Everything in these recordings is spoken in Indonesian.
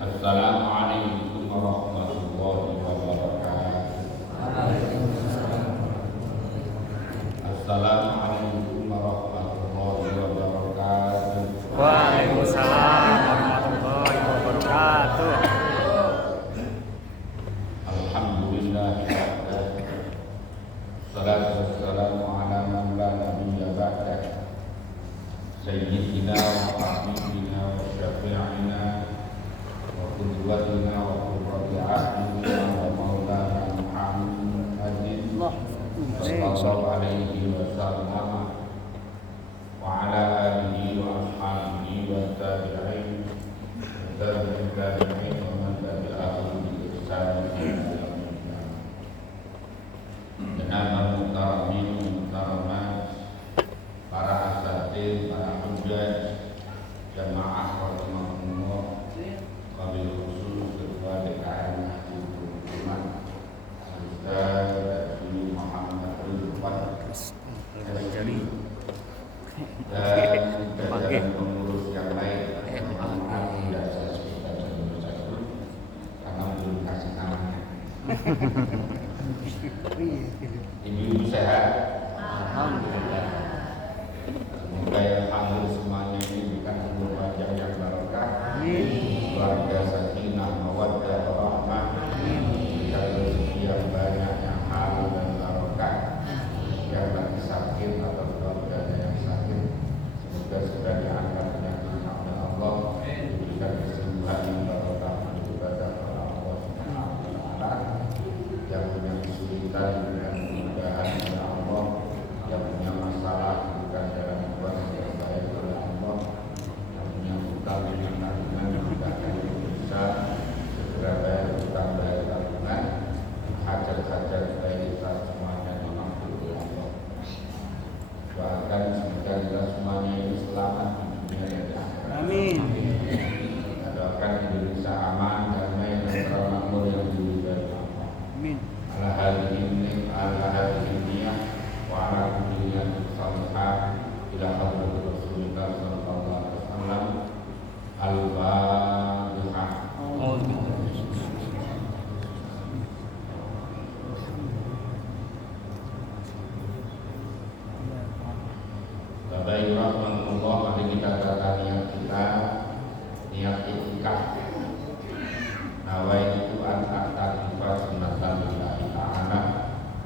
Assalamualaikum warahmatullahi wabarakatuh. Assalamualaikum warahmatullahi wabarakatuh. Waalaikumsalam warahmatullahi wabarakatuh. Alhamdulillah. Salatu wassalamu ala man la nabiyya ba'dah. Sayyidina wa habibina wa syafi'ina wa qudwatina wa qurrati a'yunina wa maulana Muhammadin sallallahu alaihi wasallam wa ala alihi wa ashabihi wa tabi'in wa tabi'in wa man tabi'ahum bi ihsan ila yaumil qiyamah. Jamaah mukarramin mukarramat, para asatidz, para hujjaj, jamaah rahimahumullah, wabil khusus ketua DKM Nahdlatul Ulama Ustaz Muhammad Ridwan dan jajaran pengurus yang lain. Tidak saya sebutkan satu-satu karena belum kasih namanya. Ibu-ibu sehat? Alhamdulillah. Semoga yang hadir semuanya ini bukan umur panjang yang barokah, keluarga sakinah, mawaddah, warahmah, dan rezeki yang banyak yang halal dan barokah. Yang lagi sakit atau keluarganya yang sakit, semoga segera diangkat penyakitnya oleh Allah, diberikan kesembuhan yang barokah ibadah kepada Allah Subhanahu wa taala. Yang punya kesulitan dengan kemudahan oleh Allah, yang punya masalah bukan jalan keluar yang baik oleh Allah, yang punya hutang dengan tanggungan dimudahkan untuk bisa segera bayar hutang bayar tanggungan, hajat-hajat baik kita semuanya dimaklumi oleh Allah. Doakan semoga kita semuanya ini selamat di dunia dan di akhirat. Amin. Doakan Indonesia aman, damai, dan makmur yang diridhai Allah. Amin. Ala hadhihi niyah wa ala kulli niyatin salihah ila hadrati Rasulillah sallallahu alaihi wasallam. Al-Fatihah. Bapak Ibu rahmatullah, mari kita kata niat kita, niat itikaf. Nawaitu an a'takifa sunnatan lillahi ta'ala,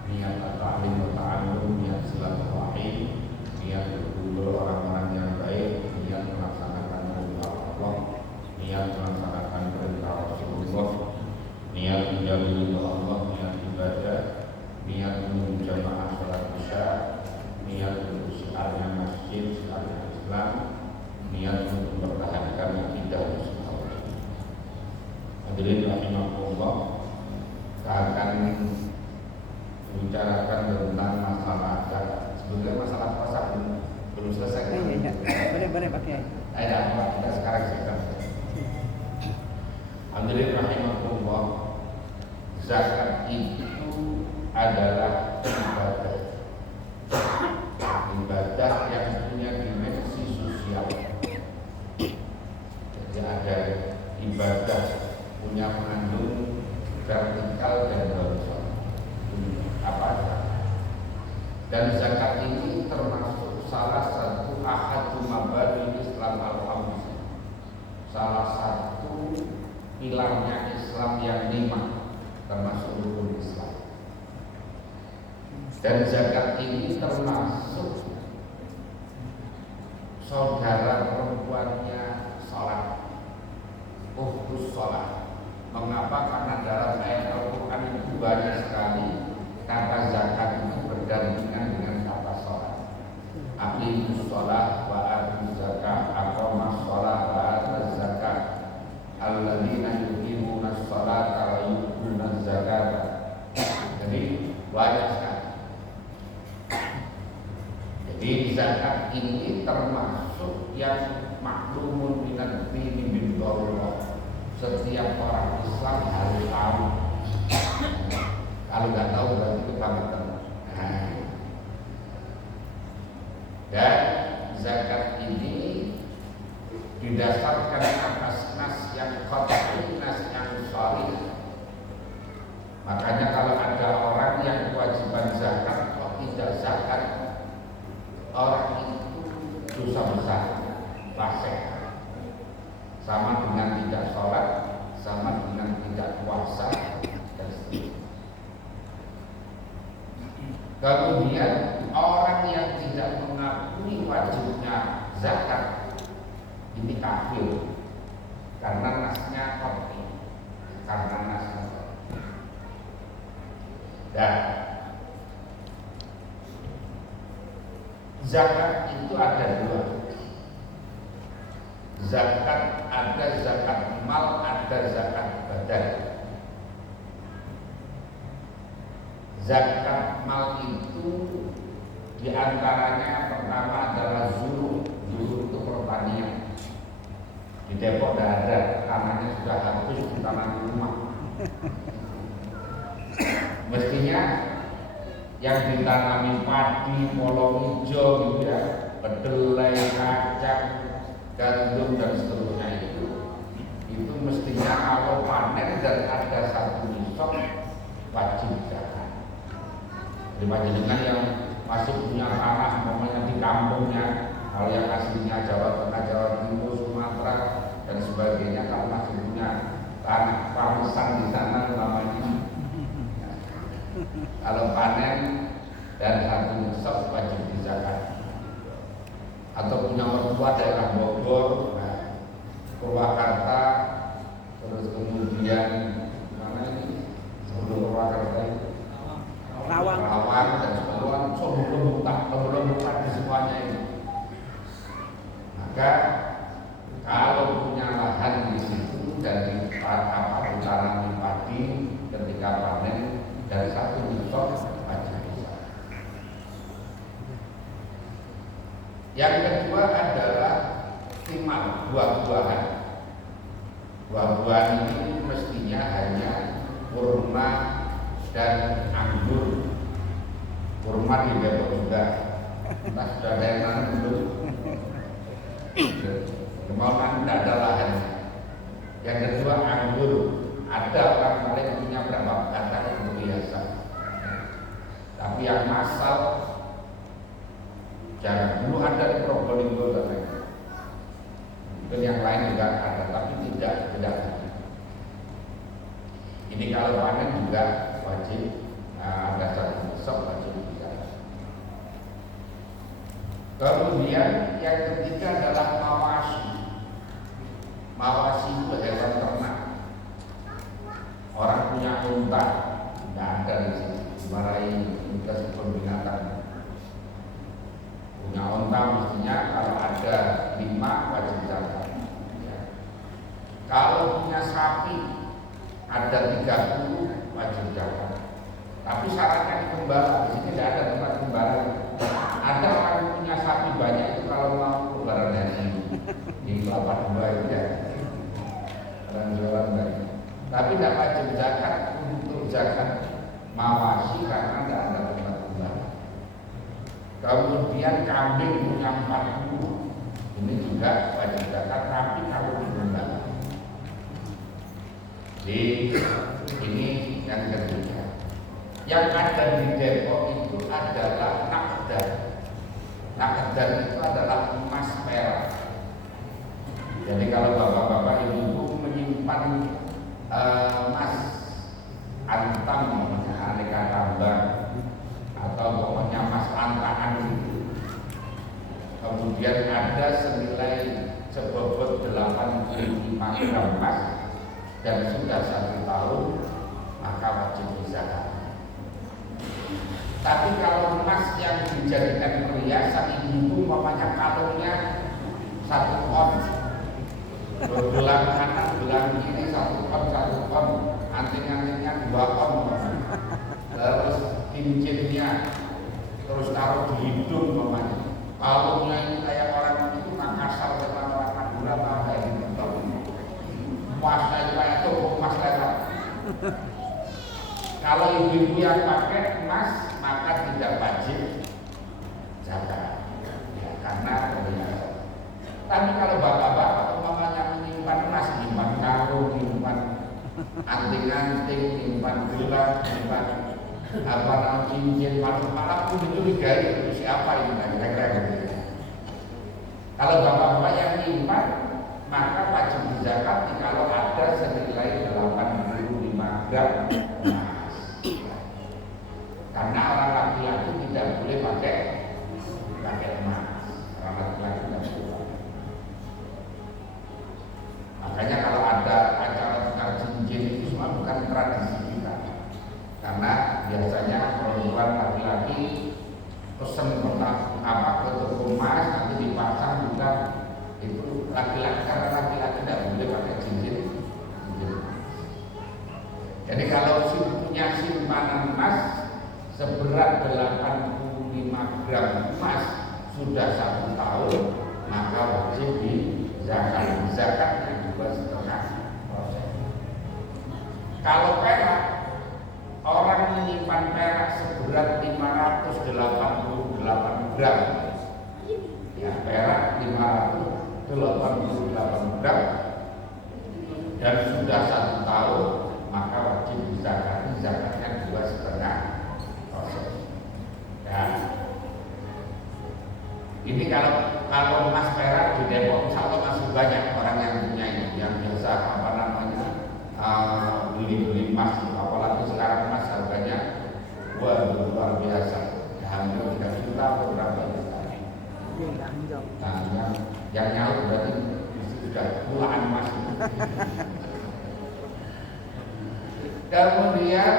niat at-ta'lim wa ta'allum, niat silaturahim, niat berkumpul orang-orang yang baik, niat melaksanakan perintah Allah, niat melaksanakan perintah Rasulullah, niat menjauhi ridha Allah, niat ibadah, niat menunggu jamaah salat isya, niat untuk syiarnya masjid, syiarnya Islam, niat untuk mempertahankan akidah Rasulullah. Hadirin rahimahullah, kita akan membicarakan tentang masalah zakat. Sebetulnya masalah puasa belum selesai. Boleh pakai. Ada apa kita sekarang zakat? Hadirin rahimahullah, zakat itu adalah ibadah yang punya dimensi sosial. Jadi ada ibadah punya mengandung vertikal dan horizontal. Apa saja. Dan zakat ini termasuk salah satu ahadu mabadi Islam al-Khamis. Salah satu pilarnya Islam yang 5, termasuk rukun Islam. Dan zakat ini termasuk saudara perempuannya sholat, ukhtus sholat. Mengapa? Karena dalam ayat Al-Quran itu banyak sekali kata zakat itu berdampingan dengan kata sholat. Aqimus sholat wa atuz zakat, aqamas sholat wa atuz zakat, alladzina yuqimuna sholat wa yu'tuna zakat. Jadi banyak sekali. Jadi zakat ini termasuk yang maklumun minad dini bil darurah. Setiap orang Islam harus tahu. Kalau nggak tahu berarti kebangetan. Dan zakat ini didasarkan atas nas yang qat'i Makanya kalau ada orang yang kewajiban zakat kok tidak zakat, orang itu dosa besar, fasik. Sama dengan tidak sholat, sama dengan tidak puasa, dan seterusnya. Kemudian orang yang tidak mengakui wajibnya zakat ini kafir karena nasnya kopi, karena nasnya kopi. Dan zakat itu ada dua. Zakat ada zakat mal, ada zakat badan. Zakat mal itu diantaranya pertama adalah zuru. Zuru itu pertanian. Di Depok tidak ada, tanahnya sudah habis di tanah rumah. Mestinya yang ditanami padi, polong hijau gitu ya, kedelai, kacang, gandum dan seterusnya itu mestinya kalau panen dan ada satu nisab wajib zakat. Jadi panjenengan yang masih punya tanah, umpamanya di kampungnya, kalau yang aslinya Jawa Tengah, Jawa Timur, Sumatera dan sebagainya, kalau masih punya tanah warisan di sana namanya, kalau panen dan satu nisab wajib dizakat. Atau punya mertua daerah Bogor, Purwakarta, terus kemudian mana ini sebelum Purwakarta itu Rawang dan sebagainya, sebelum buka di semuanya ini. Maka kalau punya lahan di situ dan ditanami padi ketika panen dari satu nisab wajib zakat. Yang kedua adalah timar, buah-buahan. Buah-buahan ini mestinya hanya kurma dan anggur. Kurma di Depok juga. Entah sudah ada yang nanam belum? Kemauan tidak ada lahannya. Yang kedua anggur. Ada orang paling punya berapa batang untuk biasa. Tapi yang massal jarang. Dulu ada di Probolinggo katanya. Mungkin yang lain juga ada, tapi tidak. Ini kalau panen juga wajib ada satu nisab wajib zakat. Kemudian yang ketiga adalah mawasi. Mawasi itu hewan ternak. Orang punya unta, tidak ada di sini. Dimarahi unta seperti binatang. Punya unta mestinya kalau ada 5 wajib zakat. Ya. Kalau punya sapi ada 30 wajib zakat. Tapi syaratnya di gembala, di sini tidak ada tempat gembala. Ada orang punya sapi banyak itu kalau mau lebaran haji di kelapa dua itu ya, orang jualan banyak. Tapi tidak wajib zakat untuk zakat mawasi karena tidak ada tempat gembala. Kemudian kambing punya 40, ini juga wajib zakat, tapi kalau digembala. Jadi ini yang ketiga. Yang ada di Depok itu adalah nakdan. Nakdan itu adalah emas perak. Jadi kalau bapak-bapak ibu-ibu menyimpan emas antam, aneka tambang, atau pokoknya emas antakan itu, kemudian ada senilai sebobot 85 gram emas dan sudah 1 tahun, maka wajib zakat. Tapi kalau emas yang dijadikan perhiasan itu umpamanya kalungnya 1 on, gelang kanan, gelang kiri 1 on, anting-antingnya 2 on, terus cincinnya terus taruh di hidung umpamanya. Kalungnya ini kayak orang itu Makassar sama orang Madura apa kayak gitu. Emasnya itu kayak toko emas lewat. Kalau ibu-ibu yang pakai emas maka tidak wajib zakat, ya, karena perhiasan. Tapi kalau bapak-bapak umpamanya menyimpan emas, menyimpan kalung, menyimpan anting-anting, nyimpan gelang, nyimpan apa namanya cincin, malam-malam pun dicurigai siapa ini kira-kira gitu. Kalau bapak-bapak yang nyimpan maka wajib dizakati kalau ada senilai 85 gram emas. Karena orang laki-laki tidak boleh pakai emas. Orang laki-laki tidak boleh. Makanya kalau ada acara tukar cincin itu semua bukan tradisi kita. Karena biasanya perempuan laki-laki pesen ke toko emas nanti dipasang juga itu laki-laki, karena laki-laki tidak boleh pakai cincin. Jadi kalau punya simpanan emas seberat 85 gram emas sudah 1 tahun maka wajib dizakat. Zakatnya 2,5%. Kalau perak, orang menyimpan perak seberat 588 gram, ya perak 588 gram dan sudah 1 tahun maka wajib dizakati, zakatnya 2,5%. Ya. Ini kalau emas perak di Depok insya Allah masih banyak orang yang punya ini, yang biasa apa namanya beli emas, apalagi sekarang emas harganya luar biasa, hampir 3 juta beberapa juta. Nah, yang nyaut berarti sudah puluhan emas. Kemudian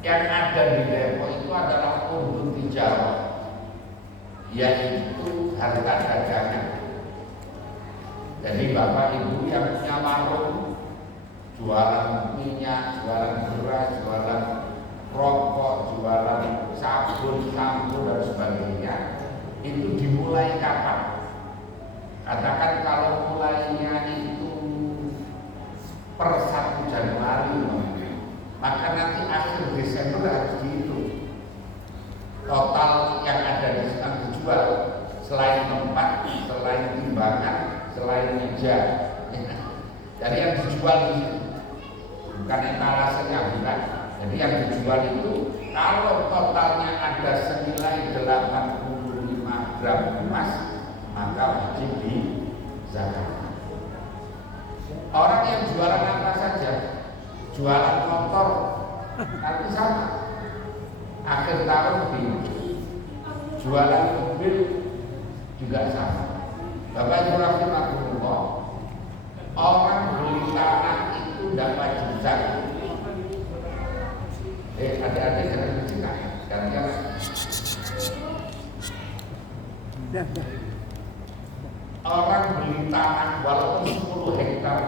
yang ada di Depok itu adalah urdun tijarah, yaitu harta dagangan. Jadi bapak ibu yang punya warung, jualan minyak, jualan beras, jualan rokok, jualan sabun, sampo dan sebagainya, itu dimulai kapan? Katakan kalau mulainya itu per 1 Januari, maka nanti akhir Desember harus dihitung total yang ada di sana dijual, selain tempat, selain timbangan, selain meja. Jadi yang dijual di situ bukan etalasenya, bukan. Jadi yang dijual itu kalau totalnya ada senilai 85 gram emas maka wajib dizakat. Orang yang jualan apa saja, jualan motor nanti sama, akhir tahun jualan mobil juga sama. Bapak Ibu rahimahullah, orang beli tanah itu dapat zakat. Adik-adik jangan bercakap, gantian. Orang beli tanah walaupun 10 hektar